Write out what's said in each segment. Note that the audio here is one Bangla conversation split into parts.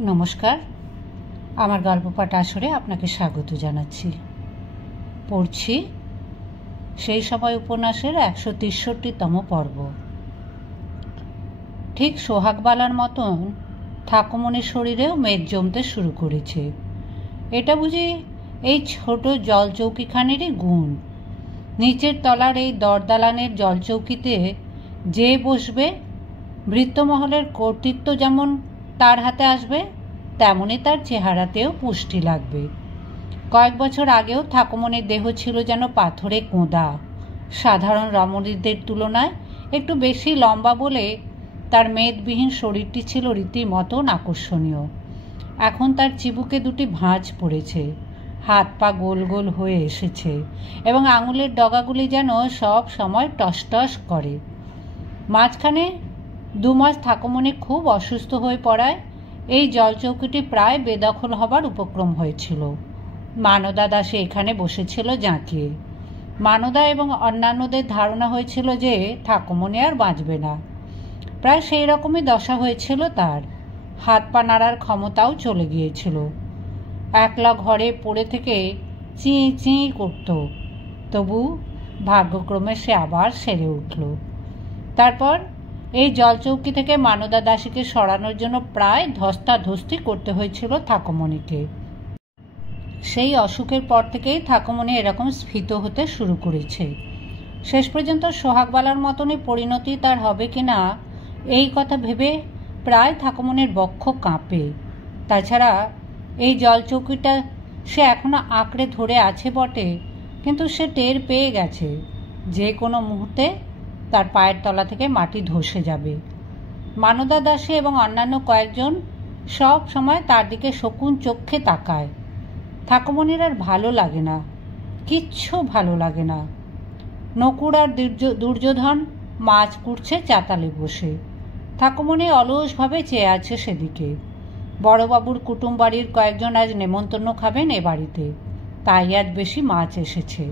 নমস্কার, আমার গল্প পাঠ আসরে আপনাকে স্বাগত জানাচ্ছি। পড়ছি সেই সময় উপন্যাসের 163তম পর্ব। ঠিক সোহাগবালার মতন ঠাকুমনির শরীরেও মেদ জমতে শুরু করেছে। এটা বুঝি এই ছোট জলচৌকিখানেরই গুণ। নিচের তলার এই দরদালানের জলচৌকিতে যে বসবে, ভৃত্যমহলের কর্তৃত্ব যেমন তার হাতে আসবে, তেমনি তার চেহারাতেও পুষ্টি লাগবে। কয়েক বছর আগেও ঠাকুমনির দেহ ছিল যেন পাথরে কোঁদা। সাধারণ রমণীদের তুলনায় একটু বেশি লম্বা বলে তার মেদবিহীন শরীরটি ছিল রীতিমতন আকর্ষণীয়। এখন তার চিবুকে দুটি ভাঁজ পড়েছে, হাত পা গোল গোল হয়ে এসেছে এবং আঙুলের ডগাগুলি যেন সব সময় টসটস করে। মাঝখানে 2 মাস ঠাকুমনি খুব অসুস্থ হয়ে পড়ায় এই জলচৌকিটি প্রায় বেদখল হবার উপক্রম হয়েছিল। মানদা দাসী এখানে বসেছিল জাঁকিয়ে। মানদা এবং অন্যান্যদের ধারণা হয়েছিল যে ঠাকুমনি আর বাঁচবে না। প্রায় সেই রকমই দশা হয়েছিল তার। হাত পা নাড়ার ক্ষমতাও চলে গিয়েছিল। একলা ঘরে পড়ে থেকে চিঁ চিঁ করত। তবু ভাগ্যক্রমে সে আবার সেরে উঠল। তারপর এই জলচৌকি থেকে মানদা দাসীকে সরানোর জন্য প্রায় ধস্তাধস্তি করতে হয়েছিল ঠাকুমনিকে। সেই অসুখের পর থেকেই ঠাকুমনি এরকম স্ফীত হতে শুরু করেছে। শেষ পর্যন্ত সোহাগবালার মতনই পরিণতি তার হবে কিনা এই কথা ভেবে প্রায় ঠাকুমনির বক্ষ কাঁপে। তাছাড়া এই জলচৌকিটা সে এখনো আঁকড়ে ধরে আছে বটে, কিন্তু সে টের পেয়ে গেছে যে কোনো মুহূর্তে তার পায়ের তলা থেকে মাটি ধসে যাবে। মানদা দাসী এবং অন্যান্য কয়েকজন সব সময় তার দিকে শকুন চক্ষে তাকায়। ঠাকুমনির আর ভালো লাগে না, কিচ্ছু ভালো লাগে না। নকুর আর দুর্যোধন মাছ কুটছে চাতালে বসে। ঠাকুমনি অলসভাবে চেয়ে আছে সেদিকে। বড়বাবুর কুটুম বাড়ির কয়েকজন আজ নেমন্তন্ন খাবেন এ বাড়িতে, তাই আজ বেশি মাছ এসেছে।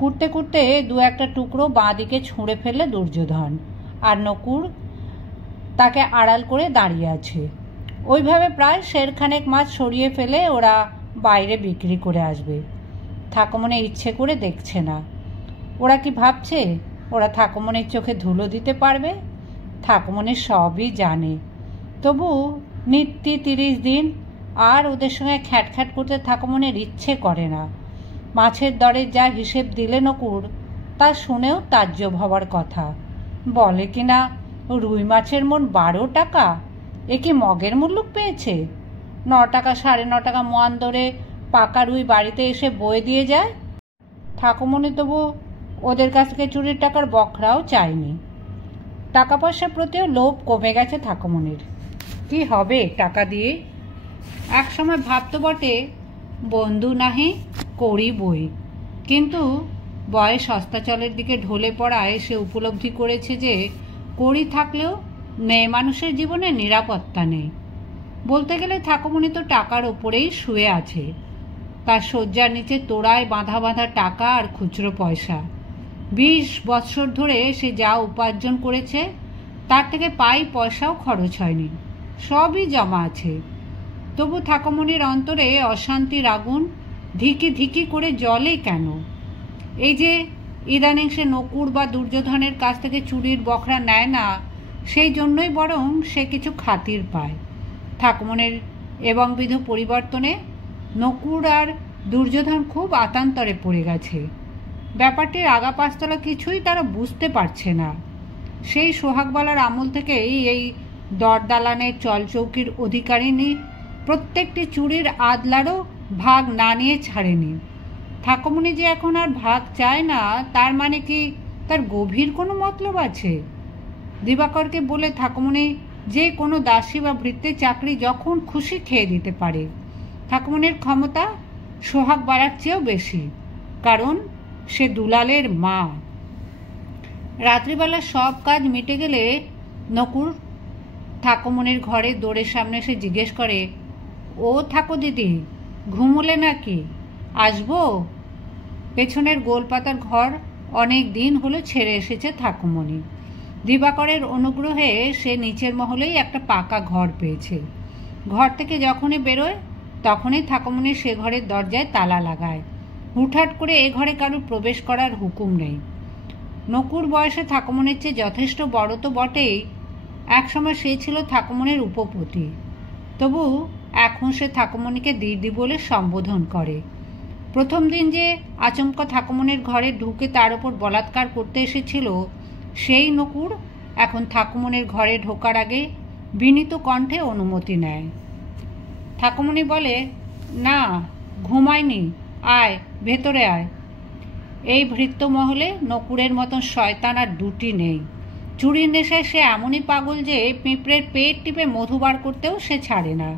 কুটতে কুটতে 2-1টা টুকরো বাঁ দিকে ছুঁড়ে ফেললে দুর্যোধন, আর নকুর তাকে আড়াল করে দাঁড়িয়ে আছে। ওইভাবে প্রায় সেরখানেক মাছ সরিয়ে ফেলে ওরা বাইরে বিক্রি করে আসবে। ঠাকুমনি ইচ্ছে করে দেখছে না। ওরা কি ভাবছে ওরা ঠাকুমনির চোখে ধুলো দিতে পারবে? ঠাকুমনি সবই জানে। তবু নিত্যি 30 দিন আর ওদের সঙ্গে খ্যাটখ্যাট করতে ঠাকুমনির ইচ্ছে করে না। মাছের দরের যা হিসেব দিলে নকুর, তা শুনেও তাজ্জব হওয়ার কথা। বলে কিনা রুই মাছের মন 12 টাকা। এ কি মগের মুল্লুক পেয়েছে? 9 টাকা 9.5 টাকা মোয়ান ধরে পাকা রুই বাড়িতে এসে বয়ে দিয়ে যায়। ঠাকুমনি তবু ওদের কাছ থেকে চুরির টাকার বখরাও চায়নি। টাকা পয়সার প্রতিও লোভ কমে গেছে ঠাকুমনির। কি হবে টাকা দিয়ে? একসময় ভাবতো বটে বন্ধু নাহি করি বই, কিন্তু বয়স অস্তাচলের দিকে ঢলে পড়ায় সে উপলব্ধি করেছে যে করি থাকলেও মেয়ে মানুষের জীবনে নিরাপত্তা নেই। বলতে গেলে ঠাকুমনি তো টাকার ওপরেই শুয়ে আছে। তার শয্যার নিচে তোড়ায় বাঁধা বাঁধা টাকা আর খুচরো পয়সা। 20 বৎসর ধরে সে যা উপার্জন করেছে তার থেকে পাই পয়সাও খরচ হয়নি, সবই জমা আছে। তবু ঠাকুমনির অন্তরে অশান্তির আগুন ধিকি ধিকি করে জ্বলে কেন? এই যে ইদানিং সে নকুর বা দুর্যোধনের কাছ থেকে চুরির বখরা নেয় না, সেই জন্যই বরং সে কিছু খাতির পায়। ঠাকুমনির এবংবিধ পরিবর্তনে নকুর আর দুর্যোধন খুব আতান্তরে পড়ে গেছে। ব্যাপারটির আগা পাঁচতলা কিছুই তারা বুঝতে পারছে না। সেই সোহাগবালার আমল থেকেই এই দরদালানের চলচৌকির অধিকারিণী প্রত্যেকটি চুরির আদলারও ভাগ না নিয়ে ছাড়েনি। ঠাকুমনি যে এখন আর ভাগ চায় না, তার মানে কি তার গভীর কোনো মতলব আছে? দিবাকরকে বলে ঠাকুমনি যে কোনো দাসী বা ভৃত্যের চাকরি যখন খুশি খেয়ে দিতে পারে। ঠাকুমনির ক্ষমতা সোহাগবালার চেয়েও বেশি, কারণ সে দুলালের মা। রাত্রিবেলা সব কাজ মিটে গেলে নকুর ঠাকুমনির ঘরে দোরের সামনে এসে জিজ্ঞেস করে, ও ঠাকুর দিদি, ঘুমোলে নাকি? আসবো? পেছনের গোলপাতার ঘর অনেক দিন হলো ছেড়ে এসেছে ঠাকুমনি। দিবাকরের অনুগ্রহে সে নিচের মহলেই একটা পাকা ঘর পেয়েছে। ঘর থেকে যখনই বেরোয় তখনই ঠাকুমনি সে ঘরের দরজায় তালা লাগায়। হুটহাট করে এ ঘরে কারুর প্রবেশ করার হুকুম নেই। নকুর বয়সে ঠাকুমনির চেয়ে যথেষ্ট বড় তো বটেই, একসময় সে ছিল ঠাকুমনির উপপতি। তবু এখন সে ঠাকুমনিকে দিদি বলে সম্বোধন করে। প্রথম দিন যে আচমকা ঠাকুমনির ঘরে ঢুকে তার ওপর বলাৎকার করতে এসেছিল, সেই নকুর এখন ঠাকুমনির ঘরে ঢোকার আগে বিনীত কণ্ঠে অনুমতি নেয়। ঠাকুমনি বলে, না, ঘুমায়নি, আয়, ভেতরে আয়। এই ভৃত্যমহলে নকুরের মতন শয়তান আর দুটি নেই। চুরির নেশায় সে এমনই পাগল যে পিঁপড়ের পেট টিপে মধু বার করতেও সে ছাড়ে না।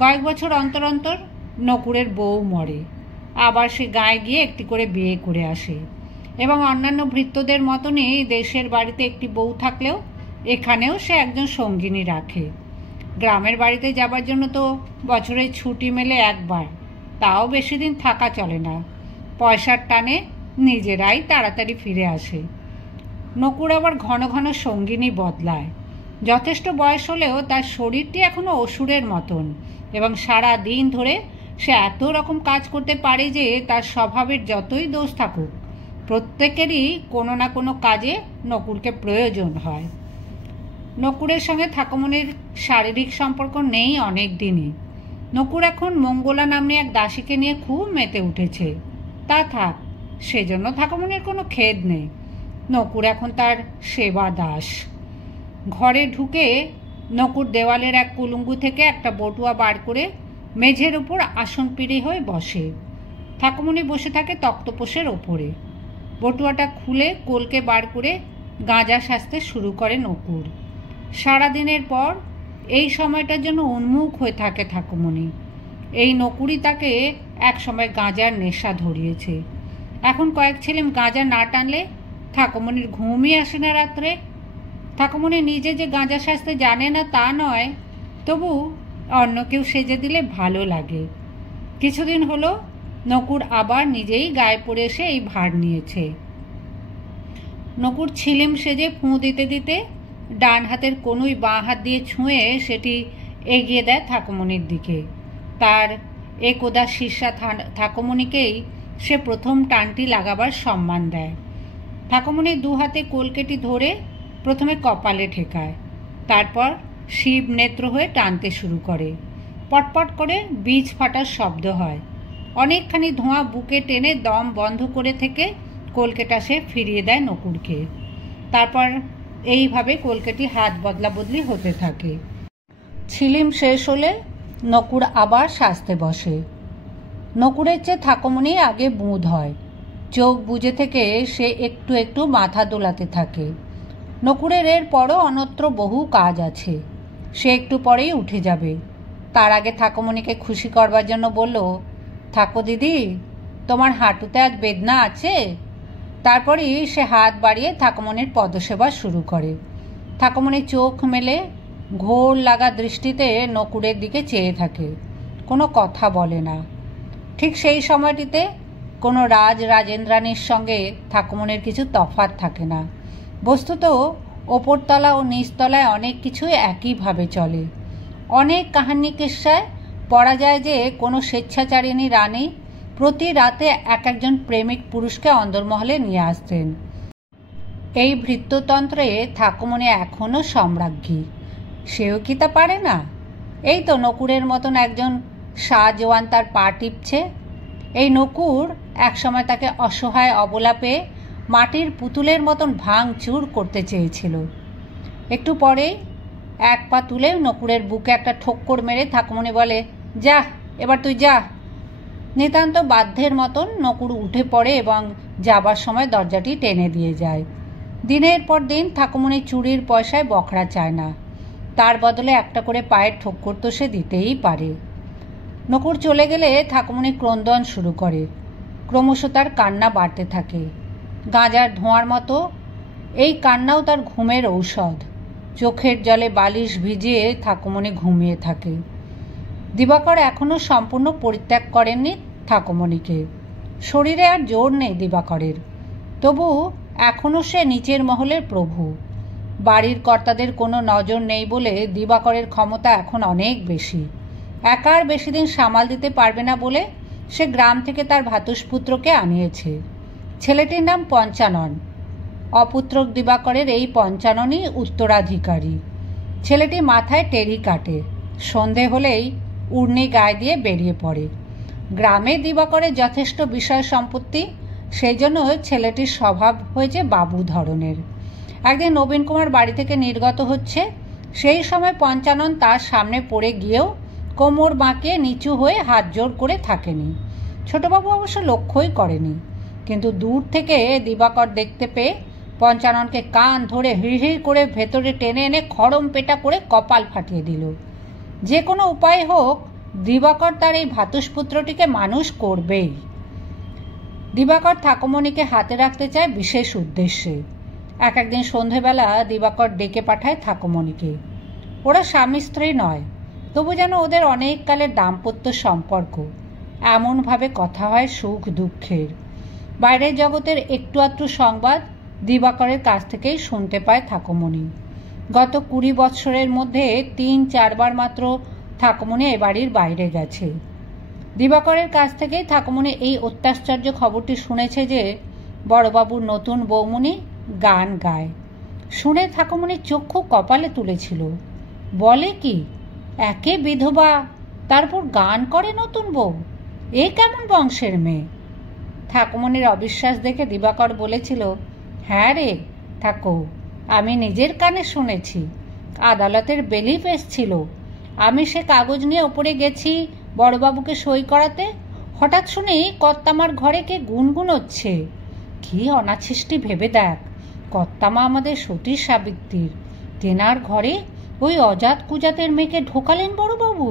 কয়েক বছর অন্তর অন্তর নকুরের বউ মরে, আবার সে গায়ে গিয়ে একটি করে বিয়ে করে আসে, এবং অন্যান্য ভৃত্যদের মতনই দেশের বাড়িতে একটি বউ থাকলেও এখানেও সে একজন সঙ্গিনী রাখে। গ্রামের বাড়িতে যাবার জন্য তো বছরে ছুটি মেলে একবার, তাও বেশি দিন থাকা চলে না। পয়সার টানে নিজেরাই তাড়াতাড়ি ফিরে আসে। নকুর আবার ঘন ঘন সঙ্গিনী বদলায়। যথেষ্ট বয়স হলেও তার শরীরটি এখনো অসুরের মতন, এবং সারা দিন ধরে সে এত রকম কাজ করতে পারে যে তার স্বভাবের যতই দোষ থাকুক, প্রত্যেকেরই কোনো না কোনো কাজে নকুরকে প্রয়োজন হয়। নকুরের সঙ্গে ঠাকুমনির শারীরিক সম্পর্ক নেই অনেক দিনই। নকুর এখন মঙ্গলা নামনি এক দাসীকে নিয়ে খুব মেতে উঠেছে। তা থাক, সেজন্য ঠাকুমনির কোনো খেদ নেই। নকুর এখন তার সেবা দাস। ঘরে ঢুকে নকুর দেওয়ালের এক কুলুঙ্গু থেকে একটা বটুয়া বার করে মেঝের উপর আসন পিড়ি হয়ে বসে। ঠাকুমনি বসে থাকে তক্তপোষের ওপরে। বটুয়াটা খুলে কোলকে বার করে গাঁজা সাজতে শুরু করে নকুর। সারাদিনের পর এই সময়টার জন্য উন্মুখ হয়ে থাকে ঠাকুমনি। এই নকুরই তাকে এক সময় গাঁজার নেশা ধরিয়েছে। এখন কয়েক ছিলিম গাঁজা না টানলে ঠাকুমনির ঘুমই আসে না রাত্রে। ঠাকুমনি নিজে যে গাঁজা সাজতে জানে না তা নয়, তবু অন্য কেউ সেজে দিলে ভালো লাগে। কিছুদিন হলো নকুর আবার নিজেই গায়ে পড়ে এসে এই ভার নিয়েছে। নকুর ছিলিম সেজে ফুঁ দিতে দিতে ডান হাতের কনুই বাঁ হাত দিয়ে ছুঁয়ে সেটি এগিয়ে দেয় ঠাকুমনির দিকে। তার একদা শিষ্যা ঠাকুমনিকেই সে প্রথম টানটি লাগাবার সম্মান দেয়। ঠাকুমনি দু হাতে কলকেটি ধরে প্রথমে কপালে ঠেকায়, তারপর শিব নেত্র হয়ে টানতে শুরু করে। পটপট করে বীজ ফাটার শব্দ হয়। অনেকখানি ধোঁয়া বুকে টেনে দম বন্ধ করে থেকে কলকেটা সে ফিরিয়ে দেয় নকুরকে। তারপর এইভাবে কলকেটি হাত বদলা বদলি হতে থাকে। ছিলিম শেষ হলে নকুর আবার সাজতে বসে। নকুরের চেয়ে ঠাকুমনি আগে বুঁদ হয়। চোখ বুজে থেকে সে একটু একটু মাথা দোলাতে থাকে। নকুরের এর পরও অন্যত্র বহু কাজ আছে। সে একটু পরেই উঠে যাবে। তার আগে ঠাকুমনিকে খুশি করবার জন্য বলল, ঠাকুর দিদি, তোমার হাঁটুতে আজ বেদনা আছে? তারপরই সে হাত বাড়িয়ে ঠাকুমনির পদসেবা শুরু করে। ঠাকুমনি চোখ মেলে ঘোর লাগা দৃষ্টিতে নকুরের দিকে চেয়ে থাকে, কোনো কথা বলে না। ঠিক সেই সময়টিতে কোনো রাজেন্দ্রাণীর সঙ্গে ঠাকুমনির কিছু তফাৎ থাকে না। বস্তুত ওপরতলা ও নিচতলায় অনেক কিছুই একইভাবে চলে। অনেক কাহানি কিস্সায় পড়া যায় যে কোনো স্বেচ্ছাচারিণী রানী প্রতি রাতে এক একজন প্রেমিক পুরুষকে অন্দরমহলে নিয়ে আসতেন। এই ভৃত্যতন্ত্রে ঠাকুমনি এখনও সম্রাজ্ঞী। সেও কি তা পারে না? এই তো নকুরের মতন একজন শাহজওয়ান তার পা টিপছে। এই নকুর একসময় তাকে অসহায় অবলা পেয়ে মাটির পুতুলের মতন ভাঙচুর করতে চেয়েছিল। একটু পরেই এক পা তুলে নকুরের বুকে একটা ঠোক্কর মেরে ঠাকুমনি বলে, যা, এবার তুই যা। নিতান্ত বাধ্যের মতন নকুর উঠে পড়ে এবং যাবার সময় দরজাটি টেনে দিয়ে যায়। দিনের পর দিন ঠাকুমনি চুরির পয়সায় বখরা চায় না। তার বদলে একটা করে পায়ের ঠোক্কর তো সে দিতেই পারে। নকুর চলে গেলে ঠাকুমনি ক্রন্দন শুরু করে। ক্রমশ তার কান্না বাড়তে থাকে। গাঁজার ধোঁয়ার মতো এই কান্নাও তার ঘুমের ঔষধ। চোখের জলে বালিশ ভিজিয়ে ঠাকুমনি ঘুমিয়ে থাকে। দিবাকর এখনও সম্পূর্ণ পরিত্যাগ করেননি ঠাকুমনিকে। শরীরে আর জোর নেই দিবাকরের, তবু এখনও সে নিচের মহলের প্রভু। বাড়ির কর্তাদের কোনো নজর নেই বলে দিবাকরের ক্ষমতা এখন অনেক বেশি। একার বেশি দিন সামাল দিতে পারবে না বলে সে গ্রাম থেকে তার ভ্রাতুষ্পুত্রকে আনিয়েছে। ছেলেটির নাম পঞ্চানন। অপুত্রক দিবাকরের এই পঞ্চাননই উত্তরাধিকারী। ছেলেটি মাথায় টেরি কাটে, সন্ধে হলেই উর্নি গায়ে দিয়ে বেরিয়ে পড়ে। গ্রামে দিবাকরের যথেষ্ট বিষয় সম্পত্তি, সেই জন্য ছেলেটির স্বভাব হয়েছে বাবু ধরনের। একদিন নবীন কুমার বাড়ি থেকে নির্গত হচ্ছে, সেই সময় পঞ্চানন তার সামনে পড়ে গিয়েও কোমর বাঁকিয়ে নিচু হয়ে হাত জোড় করে থাকেনি। ছোটবাবু অবশ্য লক্ষ্যই করেনি, কিন্তু দূর থেকে দিবাকর দেখতে পেয়ে পঞ্চাননকে কান ধরে হিড়হিড় করে ভেতরে টেনে এনে খড়ম পেটা করে কপাল ফাটিয়ে দিল। যে কোনো উপায় হোক দিবাকর তার এই ভ্রাতুষ্পুত্রটিকে মানুষ করবেই। দিবাকর ঠাকুমণিকে হাতে রাখতে চায় বিশেষ উদ্দেশ্যে। একদিন সন্ধেবেলা দিবাকর ডেকে পাঠায় ঠাকুমণিকে। ওরা স্বামী স্ত্রী নয়, তবু যেন ওদের অনেক কালের দাম্পত্য সম্পর্ক। এমনভাবে কথা হয় সুখ দুঃখের। বাইরের জগতের একটু আধটু সংবাদ দিবাকরের কাছ থেকেই শুনতে পায় ঠাকুমণি। গত 20 বৎসরের মধ্যে 3-4 বার মাত্র ঠাকুমণি এ বাড়ির বাইরে গেছে। দিবাকরের কাছ থেকেই ঠাকুমণি এই অত্যাশ্চর্য খবরটি শুনেছে যে বড়বাবুর নতুন বৌমণি গান গায়। শুনে ঠাকুমণির চক্ষু কপালে তুলেছিল। বলে কি, একে বিধবা, তারপর গান করে নতুন বউ, এ কেমন বংশের মেয়ে? ঠাকুমণির অবিশ্বাস দেখে দিবাকর বলেছিল, হ্যাঁ রে ঠাকু, আমি নিজের কানে শুনেছি। আদালতের বেলিফ এসছিল, আমি সে কাগজ নিয়ে ওপরে গেছি বড়বাবুকে সই করাতে। হঠাৎ শুনি কর্তামার ঘরে কে গুনগুনোচ্ছে। কি অনাছিষ্টি ভেবে দেখ, কর্তামা আমাদের সতী সাবিত্রীর, তেনার ঘরে ওই অজাত কুজাতের মেয়েকে ঢোকালেন বড়বাবু।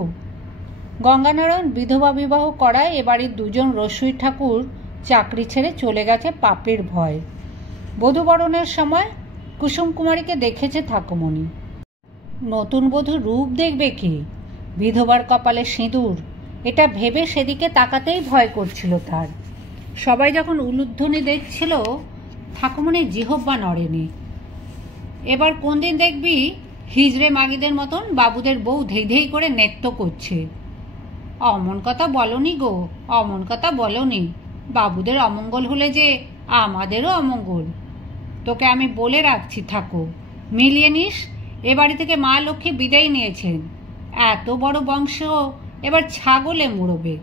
গঙ্গানারায়ণ বিধবা বিবাহ করায় এ বাড়ির 2 জন রসুই ঠাকুর চাকরি ছেড়ে চলে গেছে পাপের ভয়। বধূবরণের সময় কুসুম কুমারীকে দেখেছে ঠাকুমণি। নতুন বধূর রূপ দেখবে কি, বিধবার কপালে সিঁদুর, এটা ভেবে সেদিকে তাকাতেই ভয় করছিল তার। সবাই যখন উলুধ্বনি দেখছিল, ঠাকুমণি জিহ্বা নড়েনি। এবার কোন দিন দেখবি হিজড়ে মাগিদের মতন বাবুদের বউ ধেই ধেই করে নৃত্য করছে। অমন কথা বলনি গো, অমন কথা বলনি। বাবুদের অমঙ্গল হলে যে আমাদেরও অমঙ্গল। তোকে আমি বলে রাখছি ঠাকুর, মিলিয়ে নিস। এ বাড়ি থেকে মা লক্ষ্মী বিদায় নিয়েছেন। এত বড় বংশ এবার ছাগলে মুড়বে।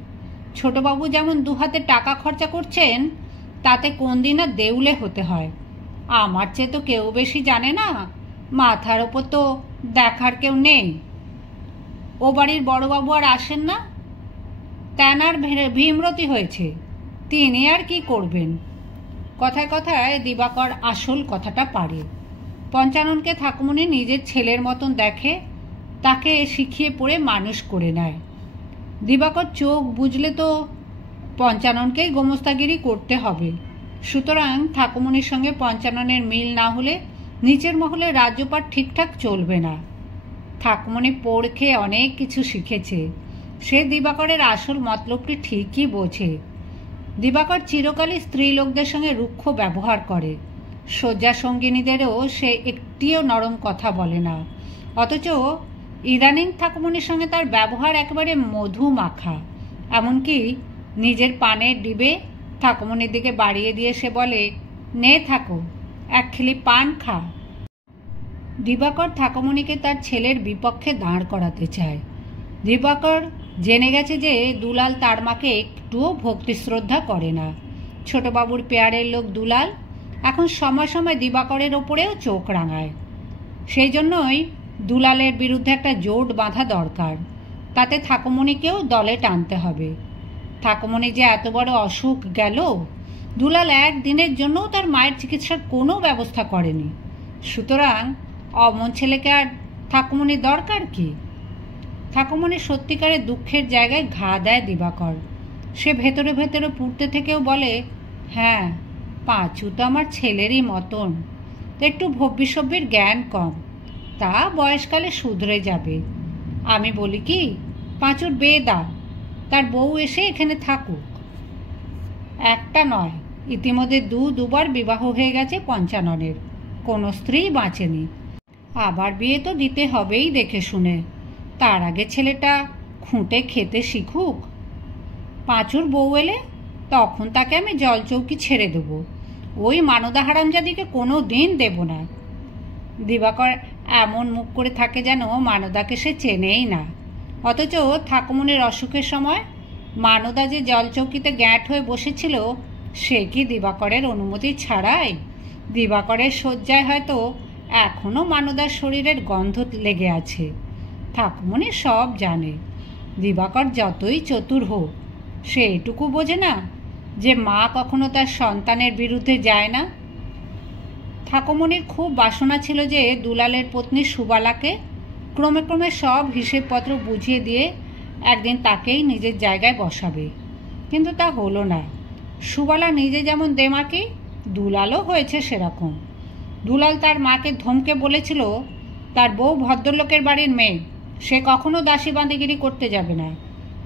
ছোটবাবু যেমন 2 হাতে টাকা খরচা করছেন, তাতে কোন দিন আর দেউলে হতে হয়। আমার চেয়ে তো কেউ বেশি জানে না, মাথার ওপর তো দেখার কেউ নেই। ও বাড়ির বড়বাবু আর আসেন না, তেনার ভীমরতি হয়েছে, তিনি আর কি করবেন। কথায় কথায় দিবাকর আসল কথাটা পারে। পঞ্চাননকে ঠাকুমণি নিজের ছেলের মতন দেখে, তাকে শিখিয়ে পড়ে মানুষ করে নেয়। দিবাকর চোখ বুঝলে তো পঞ্চাননকেই গোমস্তাগিরি করতে হবে। সুতরাং ঠাকুমণির সঙ্গে পঞ্চাননের মিল না হলে নিচের মহলে রাজ্যপাট ঠিকঠাক চলবে না। ঠাকুমণি পড়ে খেয়ে অনেক কিছু শিখেছে, সে দিবাকরের আসল মতলবটি ঠিকই বোঝে। দিবাকর চিরকালই স্ত্রী লোকদের সঙ্গে রুক্ষ ব্যবহার করে, শয্যা সঙ্গিনীদেরও সে একটিও নরম কথা বলে না। অথচ ইদানিং ঠাকুমণির সঙ্গে তার ব্যবহার একেবারে মধু মাখা। এমনকি নিজের পানের ডিবে ঠাকুমণির দিকে বাড়িয়ে দিয়ে সে বলে, নে ঠাকুর, 1 খিলি পান খা। দিবাকর ঠাকুমণিকে তার ছেলের বিপক্ষে দাঁড় করাতে চায়। দিবাকর জেনে গেছে যে দুলাল তার মাকে একটুও ভক্তি শ্রদ্ধা করে না। ছোটবাবুর পেয়ারের লোক দুলাল এখন সময় সময় দিবাকরের ওপরেও চোখ রাঙায়। সেই জন্যই দুলালের বিরুদ্ধে একটা জোট বাঁধা দরকার, তাতে ঠাকুমণিকেও দলে টানতে হবে। ঠাকুমণি যে এত বড় অসুখ গেল, দুলাল একদিনের জন্যও তার মায়ের চিকিৎসার কোনো ব্যবস্থা করেনি। সুতরাং অমন ছেলেকে আর ঠাকুমণির দরকার কি? ঠাকুমণি সত্যিকারের দুঃখের জায়গায় ঘা দেয় দিবাকর। সে ভেতরে ভেতরে পুড়তে থেকেও বলে, হ্যাঁ, পাঁচু তো আমার ছেলেরই মতন, একটু ভব্যিসভ্যের জ্ঞান কম, তা বয়সকালে শুধরে যাবে। আমি বলি কি, পাঁচুর বিয়ে দাও, তার বউ এসে এখানে থাকুক। একটা নয়, ইতিমধ্যে 2 বার বিবাহ হয়ে গেছে পঞ্চাননের, কোনো স্ত্রী বাঁচেনি। আবার বিয়ে তো দিতে হবেই দেখে শুনে, তার আগে ছেলেটা খুঁটে খেতে শিখুক। পাঁচুর বউ এলে তখন তাকে আমি জলচৌকি ছেড়ে দেবো, ওই মানদা হারামজাদিকে কোনো দিন দেব না। দিবাকর এমন মুখ করে থাকে যেন মানদাকে সে চেনেই না, অথচ ঠাকুমনির অসুখের সময় মানদা যে জলচৌকিতে গ্যাঁট হয়ে বসেছিল সে কি দিবাকরের অনুমতি ছাড়াই? দিবাকরের শয্যায় হয়তো এখনও মানদার শরীরের গন্ধ লেগে আছে। ঠাকুমনি সব জানে। দিবাকর যতই চতুর হোক, সে এটুকু বোঝে না যে মা কখনো তার সন্তানের বিরুদ্ধে যায় না। ঠাকুমনির খুব বাসনা ছিল যে দুলালের পত্নী সুবালাকে ক্রমে ক্রমে সব হিসেবপত্র বুঝিয়ে দিয়ে একদিন তাকেই নিজের জায়গায় বসাবে, কিন্তু তা হলো না। সুবালা নিজে যেমন দেমাকি, দুলালও হয়েছে সেরকম। দুলাল তার মাকে ধমকে বলেছিল তার বউ ভদ্রলোকের বাড়ির মেয়ে, সে কখনো দাসী বাঁধিগিরি করতে যাবে না।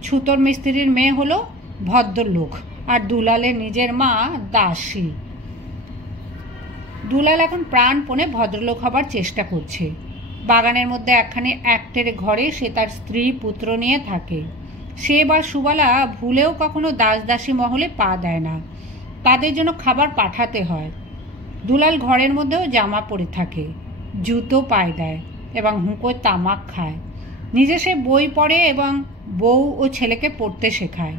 ছুতোর মিস্ত্রির মেয়ে হলো ভদ্রলোক, আর দুলালের নিজের মা দাসী। দুলাল এখন প্রাণপণে ভদ্রলোক হবার চেষ্টা করছে। বাগানের মধ্যে একখানি একটের ঘরে সে তার স্ত্রী পুত্র নিয়ে থাকে। সে বা সুবালা ভুলেও কখনো দাসদাসী মহলে পা দেয় না, তাদের জন্য খাবার পাঠাতে হয়। দুলাল ঘরের মধ্যেও জামা পরে থাকে, জুতো পায়ে দেয় এবং হুঁকোয় তামাক খায়। নিজে সে বই পড়ে এবং বউ ও ছেলেকে পড়তে শেখায়।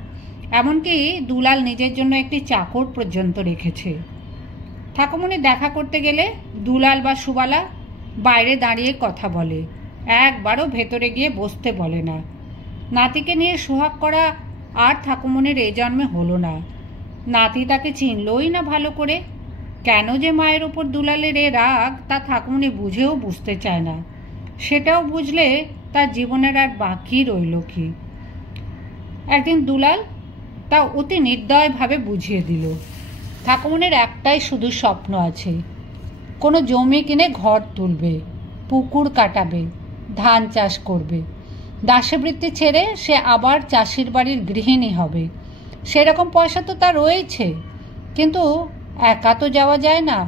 এমনকি দুলাল নিজের জন্য একটি চাকর পর্যন্ত রেখেছে। ঠাকুমনি দেখা করতে গেলে দুলাল বা সুবালা বাইরে দাঁড়িয়ে কথা বলে, একবারও ভেতরে গিয়ে বসতে বলে না। নাতিকে নিয়ে সোহাগ করা আর ঠাকুমনির এ জন্মে হলো না। নাতি তাকে চিনলই না ভালো করে। কেন যে মায়ের ওপর দুলালের এ রাগ তা ঠাকুমনি বুঝেও বুঝতে চায় না। সেটাও বুঝলে তার জীবনের আর বাকি রইল কি? একদিন দুলাল তা অতি নির্দয়ভাবে বুঝিয়ে দিল। ঠাকুমনির একটাই শুধু স্বপ্ন আছে, কোনো জমি কিনে ঘর তুলবে, পুকুর কাটাবে, ধান চাষ করবে। দাসবৃত্তি ছেড়ে সে আবার চাষির বাড়ির গৃহিণী হবে। সেরকম পয়সা তো তার রয়েছে, কিন্তু একা তো যাওয়া যায় না।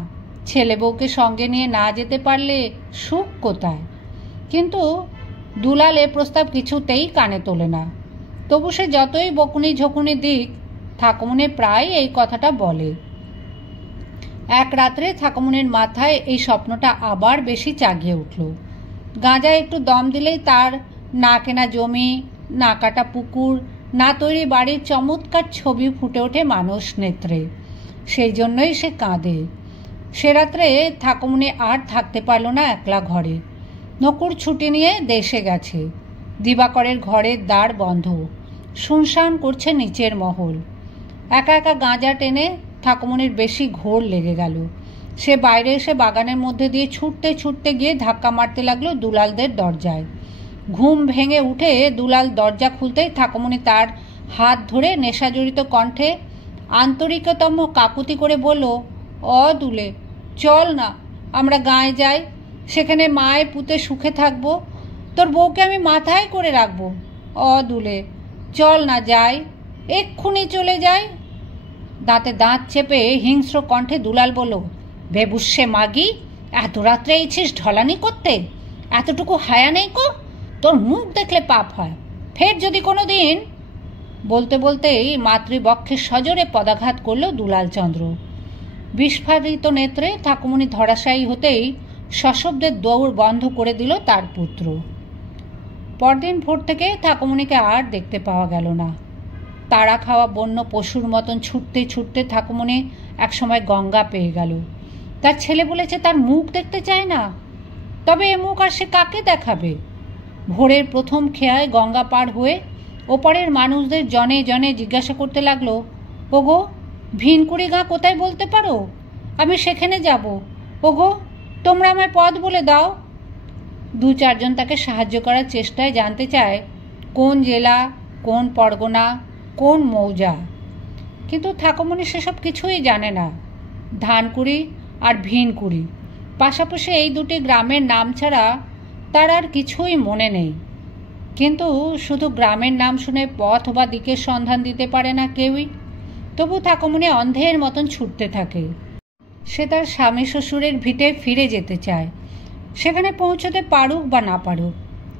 ছেলে বউকে সঙ্গে নিয়ে না যেতে পারলে সুখ কোথায়? কিন্তু দুলাল এ প্রস্তাব কিছুতেই কানে তোলে না। তবু সে যতই বকুনি ঝকুনি দিক, ঠাকুমনি প্রায় এই কথাটা বলে। এক রাত্রে ঠাকুমনির মাথায় এই স্বপ্নটা আবার বেশি জাগিয়ে উঠল। গাঁজায় একটু দম দিলেই তার না কেনা জমি, না কাটা পুকুর, না তৈরি বাড়ির চমৎকার ছবি ফুটে ওঠে মানস নেত্রে। সেই জন্যই সে কাঁদে। সে রাত্রে ঠাকুমনি আর থাকতে পারল না একলা ঘরে। নকুর ছুটি নিয়ে দেশে গেছে। দিবাকরের ঘরের দ্বার বন্ধ, শুনশান করছে নিচের মহল। একা একা গাঁজা টেনে ঠাকুমনির বেশি ঘোর লেগে গেল। সে বাইরে এসে বাগানের মধ্যে দিয়ে ছুটতে ছুটতে গিয়ে ধাক্কা মারতে লাগলো দুলালদের দরজায়। ঘুম ভেঙে উঠে দুলাল দরজা খুলতেই ঠাকুমনি তার হাত ধরে নেশাজড়িত কণ্ঠে আন্তরিকতম কাকুতি করে বলল, দুলে চল না, আমরা গাঁয়ে যাই, সেখানে মায়ে পুতে সুখে থাকবো, তোর বউকে আমি মাথায় করে রাখবো। দুলে চল না, যাই, এক্ষুনি চলে যাই। দাঁতে দাঁত চেপে হিংস্র কণ্ঠে দুলাল বলল, বেবুসে মাগি, এত রাত্রে এইছিস ঢলানি করতে? এতটুকু হায়া নেই কো? তোর মুখ দেখলে পাপ হয়, ফের যদি কোনো দিন। বলতে বলতেই মাতৃবক্ষে সজোরে পদাঘাত করল দুলালচন্দ্র। বিস্ফারিত নেত্রে ঠাকুমনি ধরাশায়ী হতেই সশব্দে দৌড় বন্ধ করে দিল তার পুত্র। পরদিন ভোর থেকে ঠাকুমনিকে আর দেখতে পাওয়া গেল না। তাড়া খাওয়া বন্য পশুর মতন ছুটতে ছুটতে ঠাকুমনি একসময় গঙ্গা পেয়ে গেল। তার ছেলে বলেছে তার মুখ দেখতে চায় না। তবে এ মুখ আর সে কাকে দেখাবে? ভোরের প্রথম খেয়ায় গঙ্গা পার হয়ে ওপারের মানুষদের জনে জনে জিজ্ঞাসা করতে লাগলো, ওগো, ভিনকুড়ি গাঁ কোথায় বলতে পারো? আমি সেখানে যাব। ওগো, তোমরা আমায় পথ বলে দাও। দু চারজন তাকে সাহায্য করার চেষ্টায় জানতে চায় কোন জেলা, কোন পরগনা, কোন মৌজা। কিন্তু ঠাকুমনি সেসব কিছুই জানে না। ধানকুড়ি আর ভিনকুড়ি, পাশাপাশি এই দুটি গ্রামের নাম ছাড়া তার আর কিছুই মনে নেই। কিন্তু শুধু গ্রামের নাম শুনে পথ বা দিকের সন্ধান দিতে পারে না কেউই। তবু ঠাকুমনি অন্ধের মতন ছুটতে থাকে। সে তার স্বামী শ্বশুরের ভিটে ফিরে যেতে চায়, সেখানে পৌঁছতে পারুক বা না পারুক,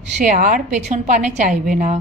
সে আর পেছন পানে চাইবে না।